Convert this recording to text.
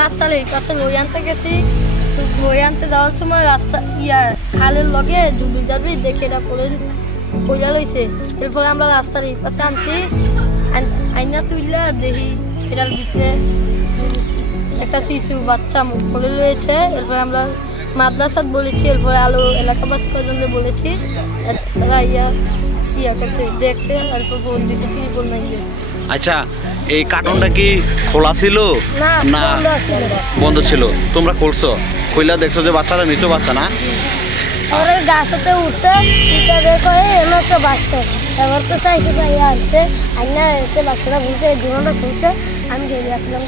রাস্তার এই পাশে লই আনতে গেছি, লই আনতে যাওয়ার সময় রাস্তা খালের লগে ডুবি যাবি দেখে এটা পড়ে লইছে। এরপরে আমরা রাস্তার এই পাশে আনছি, আইনা তুইলা দেখি এটার ভিতরে একটা শিশু বাচ্চা মুখ খুলে রয়েছে। এরপরে আমরা মাদ্রাসাত বলেছি, এরপরে আলো এলাকাবাসী পর্যন্ত বলেছি, তারা করছে দেখছে, এরপর ফোন দিচ্ছে ত্রিপল নাইলে। আচ্ছা, এই কার্টনটা কি খোলা ছিল না বন্ধ ছিল? তোমরা খুলছো, খুইলা দেখছো যে বাচ্চাটা মৃত বাচ্চা না? গাছতে উঠছে দেখো এমন একটা বাচ্চা, এবার তো চাইছে চাইয়া আনছে আইনা এতে বাচ্চাটা বলছে এই দুটোটা খুলছে। আমি ঘেরে আসলাম।